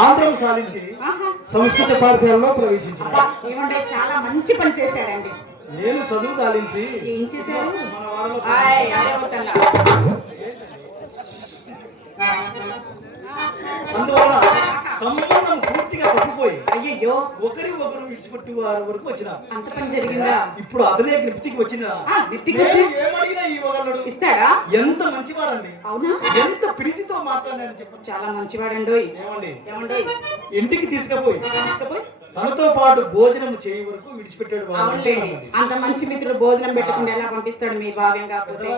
ఆంధ్రం సాధించి. సంస్కృత పాఠశాలలో ఏమంటే చాలా మంచి పని చేశారండి నేను చదువు సాధించి ఏం చేశారు? అందువల్ల సంబంధం పూర్తిగా తప్పిపోయి అయ్యయ్యో. ఒకరి ఒకరు విడిచిపెట్టి వారి వరకు వచ్చిన. అంత పని జరిగిందా? ఇప్పుడు అతనే లిప్తికి వచ్చిన. వచ్చి? ఏమడిగినా ఇవ్వగలడు. ఇస్తాడా? ఎంత మంచివాడండి. అవునా? ఎంత ప్రీతితో మాట్లాడాడని చెప్పండి. చాలా మంచివాడండోయ్. ఏమండి? ఏమండోయ్? ఇంటికి తీసుకుపోయి. తీసుకుపోయి? తనతో పాటు భోజనం చేయ వరకు విడిచిపెట్టాడు అంత మంచి మిత్రుడు భోజనం పెట్టకుండా ఎలా పంపిస్తాడు మీ భావ్యం కాకపోతే?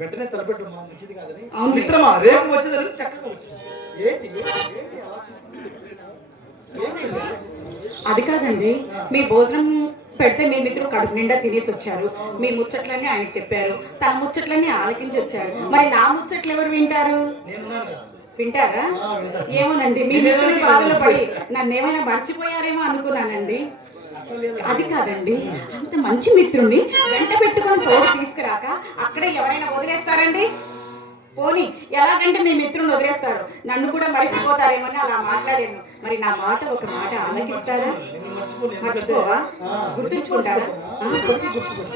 వెంటనే తలపెట్టు మా మంచిది కాదని. మిత్రమా రేపు వచ్చేదాన్ని చక్కగా వచ్చింది. ఏంటి? అది కాదండి. మీ భోజనం పెడితే మీ మిత్రుడు కడుపు నిండా తినేసి వచ్చారు. మీ ముచ్చట్లన్నీ ఆయనకి చెప్పారు. తన ముచ్చట్లన్నీ ఆలకించి వచ్చారు. మరి నా ముచ్చట్లు ఎవరు వింటారు. వింటారా. ఏమోనండి మీ మిత్రుడి బాధలో పడి నన్ను ఏమైనా మర్చిపోయారేమో అనుకున్నానండి. అది కాదండి అంత మంచి మిత్రుణ్ణి వెంట పెట్టుకొని తోడు తీసుకురాక అక్కడే ఎవరైనా వదిలేస్తారండి? పోనీ ఎలాగంటే మీ మిత్రుని వదిలేస్తారు నన్ను కూడా మర్చిపోతారేమో అని అలా మాట్లాడాను. మరి నా మాట ఒక మాట ఆలకిస్తారా? మర్చిపోవా? గుర్తుంచుకుంటారా.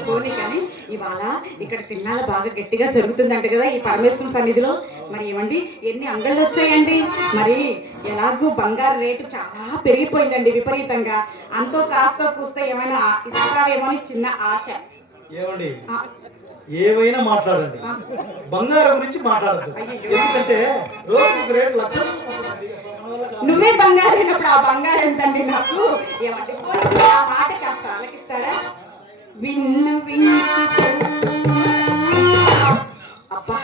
పోనీ కానీ ఇవాళ ఇక్కడ తిన్నాల బాగా గట్టిగా జరుగుతుందంట కదా ఈ పరమేశ్వరం సన్నిధిలో. మరి ఏమండి? ఎన్ని అంగళ్ళు వచ్చాయండి? మరి ఎలాగూ బంగారు రేటు చాలా పెరిగిపోయిందండి విపరీతంగా. అంతో కాస్తో కూస్తే ఏమైనా ఇస్తావేమో అని చిన్న ఆశ. ఏమండి? ఆ, ఏమైనా మాట్లాడండి. బంగారం గురించి మాట్లాడద్దు. ఎందుకంటే రోజు రేటు కాదు. నువ్వే బంగారు అయినప్పుడు ఆ బంగారు ఎంతండి నాకు? ఏమండి? పోనీ ఆ మాట కాస్త ఆలకిస్తారా? విన్న విన్న. అబ్బా.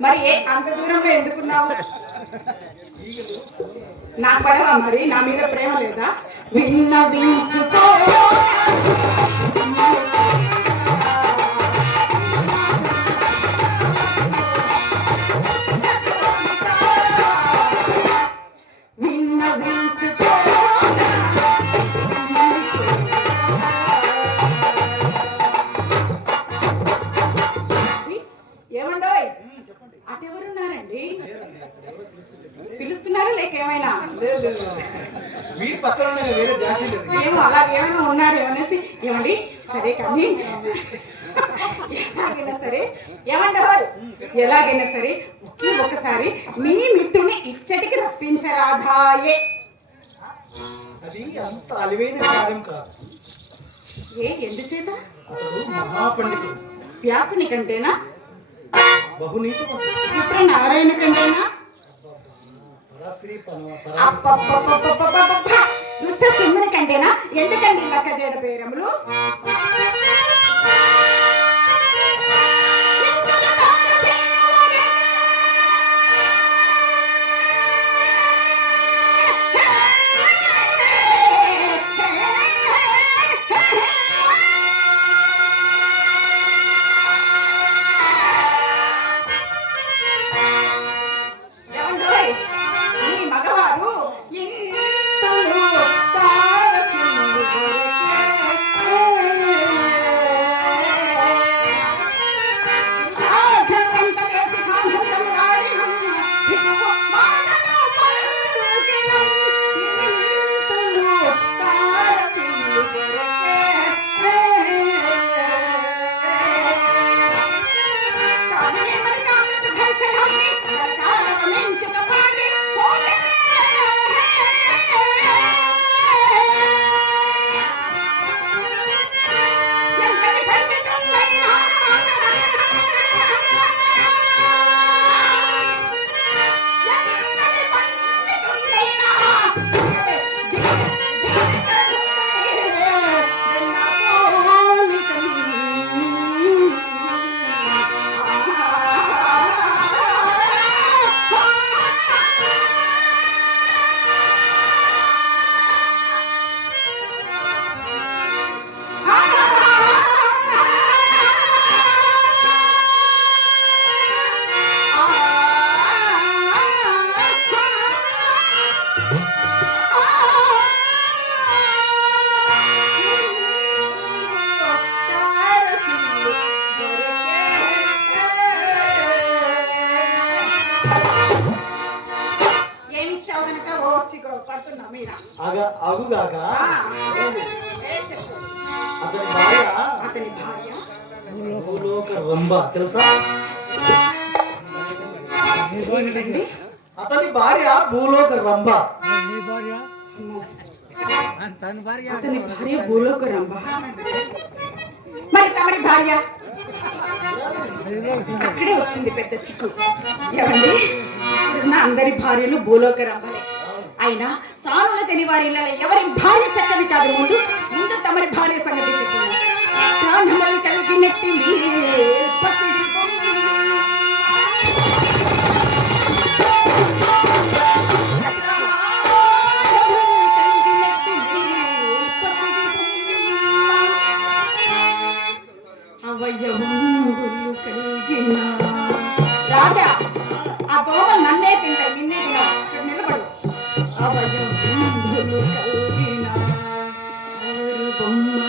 మరి ఏ అంత దూరంలో ఎందుకున్నావు? నాకు పడవా మరి నా మీద ప్రేమ లేదా? విన్నవించుకో విన్నవించుకో లేదు ఏమో అలా ఏమైనా ఉన్నారు ఏమనేసి ఏమండి? సరే కానీ ఎలాగైనా సరే ఏమంటారు? ఎలాగైనా సరే ఒకే ఒకసారి మీ మిత్రుని ఇచ్చటికి రప్పించరాధాయే. అది అంత అలివైన కార్యం కాదు. ఏ ఎందుచేత? అతడు మహాపండితుడు. వ్యాసుని కంటేనా? నారాయణ కంటేనా? పరమ-! దుష్ట సింహుని కంటేనా ఎందుకండి లక్క జడ పేరములు? అగుగాక. అతని భార్య? అతని భార్య? భూలోక రంభ తెలుసా? అతని భార్య భూలోక రంభ. తన భార్య అతని భార్య భూలోక రంభ. మరి తమరి భార్య? అక్కడే వచ్చింది పెద్ద చిక్కు. ఏమండి? ఇప్పుడున్న అందరి భార్యలు భూలోక రంభలే. అయినా సానుల తెని వారి ఎవరి భార్య చక్కని కాదు ముందు ముందు తమరి భార్య సంగతి చెప్పింది ప్రాణములు కలిగినట్టి మీరే. கல்வினா ஒரு பொம்மா